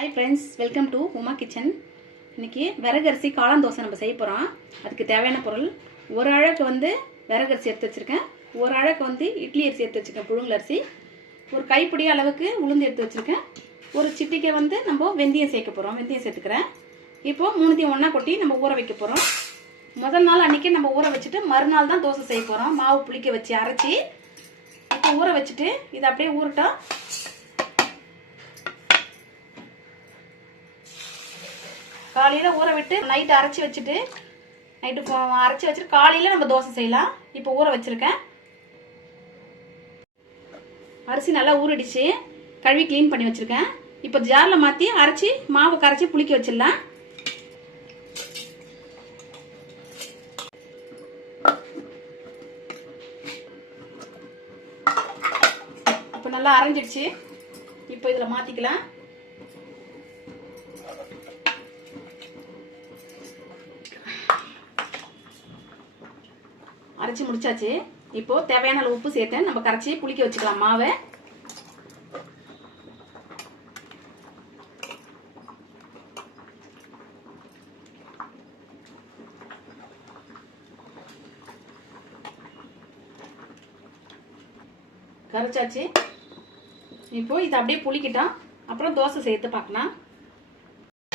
Hi friends, welcome to Uma Kitchen. இன்னைக்கு விறகரிசி காளான் தோசை நம்ம செய்ய போறோம். அதுக்கு தேவையான பொருள் ஒரு அழகு வந்து விறகரிசி எடுத்து வச்சிருக்கேன். ஒரு அழகு வந்து இட்லி அரிசி எடுத்து வச்சிருக்கேன், புழுங்கல் அரிசி. ஒரு கைப்பிடி அளவுக்கு உளுந்து எடுத்து வச்சிருக்கேன். ஒரு சிட்டிகை வந்து நம்ம வெந்தயம் சேர்க்க போறோம். வெந்தயம் சேர்த்துக்கிறேன். இப்போ மூணுத்தையும் ஒண்ணா கொட்டி நம்ம ஊற வைக்க போறோம். முதல் நாள் அன்னைக்கு நம்ம ஊற வச்சிட்டு மறுநாள் தான் தோசை செய்ய போறோம். மாவு புளிக்க வச்சு அரைச்சி இப்போ ஊற வச்சிட்டு இத அப்படியே ஊறட்டும். காலையில ஊற விட்டு நைட் அரைச்சி வச்சுட்டு காலையில நம்ம தோசை செய்யலாம். இப்போ ஊற வச்சிருக்கேன். அரிசி நல்லா ஊறிடுச்சு, கழுவி க்ளீன் பண்ணி வச்சிருக்கேன். இப்போ ஜார்ல மாத்தி அரைச்சி மாவு கரைச்சி புளிக்க வச்சிடலாம். இப்போ நல்லா அரைஞ்சிடுச்சு. இப்போ இதுல மாத்திக்கலாம். அரைச்சி முடிச்சாச்சு. இப்போ தேவையான அளவு உப்பு சேர்த்து நம்ம கரைச்சி புளிக்க வச்சுக்கலாம் மாவை. கரைச்சாச்சு. இப்போ இதை அப்படியே புளிக்கிட்டோம். அப்புறம் தோசை சேர்த்து பார்க்கலாம்.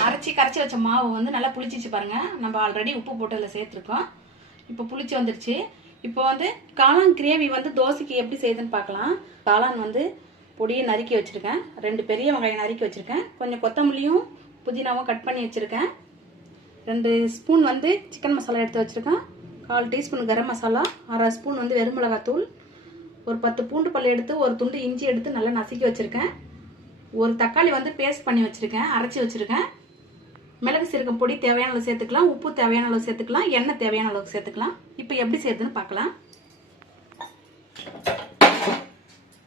கரைச்சி வச்ச மாவு வந்து நல்லா புளிச்சிச்சு பாருங்க. நம்ம ஆல்ரெடி உப்பு போட்டு அதில் சேர்த்துருக்கோம். இப்போ புளிச்சு வந்துருச்சு. இப்போ வந்து காளான் கிரேவி வந்து தோசைக்கு எப்படி செய்யுதுன்னு பார்க்கலாம். காளான் வந்து பொடியை நறுக்கி வச்சுருக்கேன். 2 பெரிய வெங்காயம் நறுக்கி வச்சுருக்கேன். கொஞ்சம் கொத்தமல்லியும் புதினாவும் கட் பண்ணி வச்சுருக்கேன். 2 ஸ்பூன் வந்து சிக்கன் மசாலா எடுத்து வச்சுருக்கேன். 1/4 டீஸ்பூன் கரம் மசாலா, 1/2 ஸ்பூன் வந்து வெறுமிளகாத்தூள், ஒரு 10 பூண்டு பல் எடுத்து ஒரு துண்டு இஞ்சி எடுத்து நல்லா நசுக்கி வச்சுருக்கேன். ஒரு தக்காளி வந்து பேஸ்ட் பண்ணி வச்சுருக்கேன், அரைச்சி வச்சுருக்கேன். மிளகு சீரகம் பொடி தேவையான அளவு சேர்த்துக்கலாம், உப்பு தேவையான அளவு சேர்த்துக்கலாம், எண்ணெய் தேவையான அளவுக்கு சேர்த்துக்கலாம். இப்போ எப்படி சேர்த்துன்னு பார்க்கலாம்.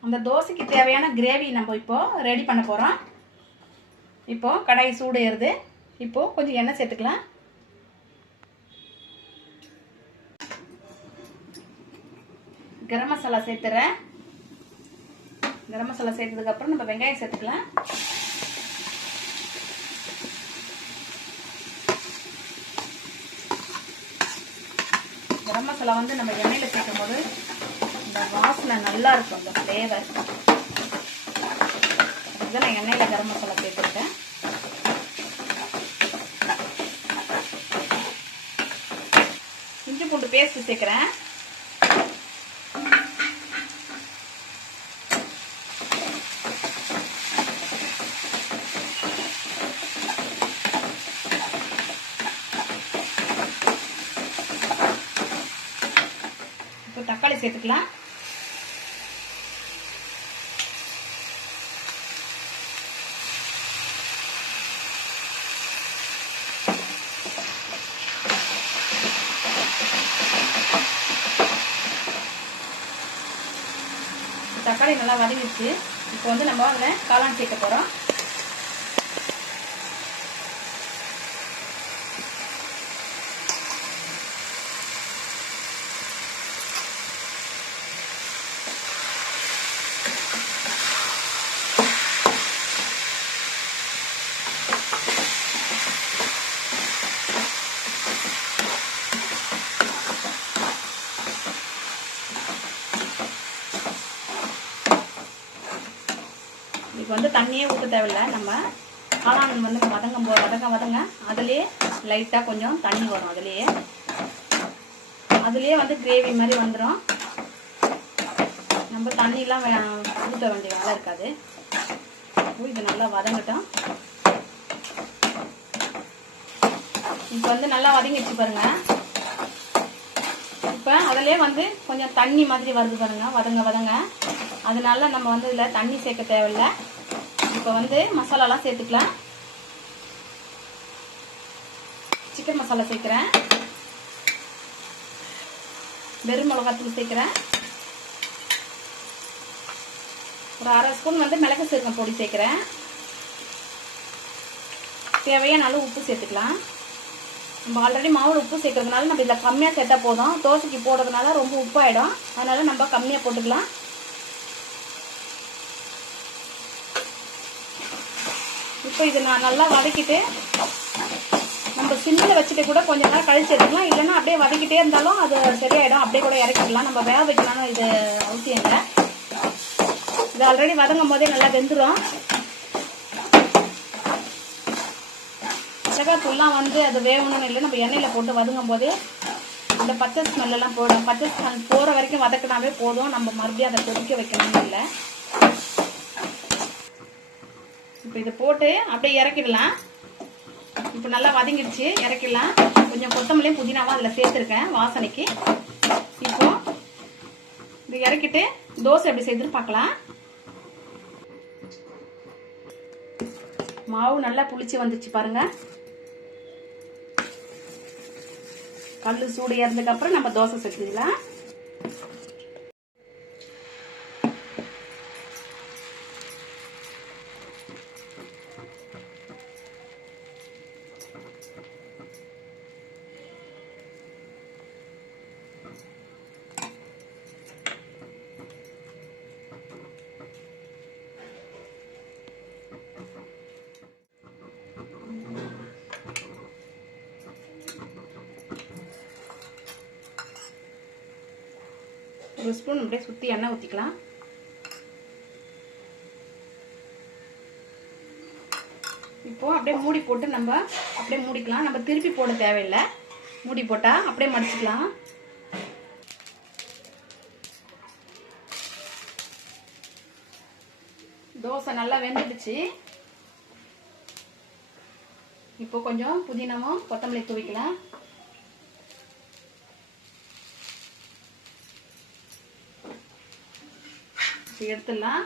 அந்த தோசைக்கு தேவையான கிரேவி நம்ம இப்போ ரெடி பண்ண போறோம். இப்போ கடாய் சூடு ஏறுது. இப்போ கொஞ்சம் எண்ணெய் சேர்த்துக்கலாம். கரம் மசாலா சேர்த்துறேன். கரம் மசாலா சேர்த்ததுக்கு அப்புறம் நம்ம வெங்காயம் சேர்த்துக்கலாம். கரம் மசாலா வந்து நம்ம எண்ணெயில் சேர்க்கும் போது இந்த வாசனை நல்லா இருக்கும், அந்த ஃப்ளேவர். அதுக்கு நான் எண்ணெயில் கரம் மசாலா சேர்த்துருக்கேன். இஞ்சி பூண்டு பேஸ்ட் சேர்க்குறேன். தக்காளி சேர்த்துக்கலாம். தக்காளி நல்லா வதங்கிடுச்சு. இப்போ வந்து நம்ம அதில் காளான் சேர்க்க போறோம். இப்போ வந்து தண்ணியே ஊற்ற தேவையில்லை. நம்ம காளான் வந்து வதங்க அதுலேயே லைட்டாக கொஞ்சம் தண்ணி வரும். அதுலேயே வந்து கிரேவி மாதிரி வந்துடும். நம்ம தண்ணியெலாம் ஊற்ற வேண்டிய வேலை இருக்காது. இது நல்லா வதங்கட்டும். இப்போ வந்து நல்லா வதங்கிடுச்சு பாருங்க. இப்போ அதிலே வந்து கொஞ்சம் தண்ணி மாதிரி வருது பாருங்க, வதங்க. அதனால நம்ம வந்து இதில் தண்ணி சேர்க்க தேவையில்லை. இப்போ வந்து மசாலாலாம் சேர்த்துக்கலாம். சிக்கன் மசாலா சேர்க்குறேன். வெறும் மிளகாத்தூள் சேர்க்குறேன். ஒரு 1/2 ஸ்பூன் வந்து மிளகு சீரகம் பொடி சேர்க்குறேன். தேவையான அளவு உப்பு சேர்த்துக்கலாம். நம்ம ஆல்ரெடி மாவில் உப்பு சேர்க்கறதுனால நம்ம இதில் கம்மியாக சேர்த்தா போதும். தோசைக்கு போடுறதுனால ரொம்ப உப்பாயிடும். அதனால நம்ம கம்மியாக போட்டுக்கலாம். இப்போ இதை நான் நல்லா வதக்கிட்டு நம்ம சிம்மில் வச்சுட்டு கூட கொஞ்ச நேரம் கழிச்சு எடுக்கலாம். இல்லைன்னா அப்படியே வதக்கிட்டே இருந்தாலும் அது சரியாயிடும். அப்படியே கூட இறக்கிடலாம். நம்ம வேக வைக்கலாம்னு இது அவசியம் இல்லை. இது ஆல்ரெடி வதங்கும் போதே நல்லா வெந்துடும். மிளகாத்தூள்லாம் வந்து அது வேகணும்னு இல்லை. நம்ம எண்ணெயில் போட்டு வதங்கும் போதே இந்த பச்சை ஸ்மெல்லாம் போடும். பச்சை ஸ்மெல் போகிற வரைக்கும் வதக்கினாவே போதும். நம்ம மறுபடியும் அதை கொதிக்க வைக்கணும்னு இல்லை. இப்போ இதை போட்டு அப்படியே இறக்கிடலாம். இப்போ நல்லா வதங்கிடுச்சு, இறக்கிடலாம். கொஞ்சம் கொத்தமல்லியும் புதினாவும் அதில் சேர்த்துருக்கேன் வாசனைக்கு. இப்போ இது இறக்கிட்டு தோசை எப்படி செய்யுதுன்னு பார்க்கலாம். மாவு நல்லா புளிச்சு வந்துச்சு பாருங்க. கல் சூடு ஏறதுக்கு அப்புறம் நம்ம தோசை செஞ்சுக்கலாம். ஒரு ஸ்பூன் அப்படியே சுற்றி எண்ணெய் ஊற்றிக்கலாம். இப்போ அப்படியே மூடி போட்டு நம்ம அப்படியே மூடிக்கலாம். நம்ம திருப்பி போட தேவையில்லை. மூடி போட்டால் அப்படியே மடிச்சுக்கலாம். தோசை நல்லா வெந்துடுச்சு. இப்போ கொஞ்சம் புதினாவும் கொத்தமல்லி தூவிக்கலாம். எடுத்துடலாம்.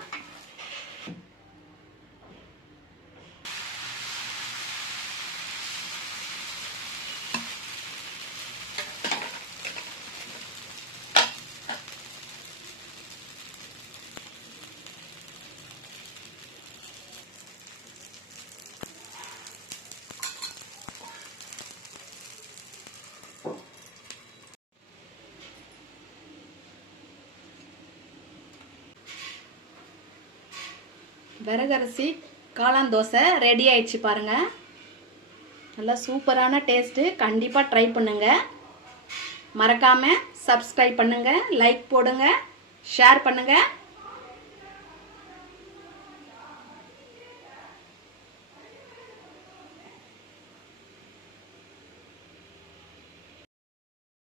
விறகரிசி காளான் தோசை ரெடி ஆயிடுச்சு பாருங்க. நல்லா சூப்பரான டேஸ்ட்டு. கண்டிப்பாக ட்ரை பண்ணுங்க. மறக்காம சப்ஸ்கிரைப் பண்ணுங்க, லைக் போடுங்க, ஷேர் பண்ணுங்க.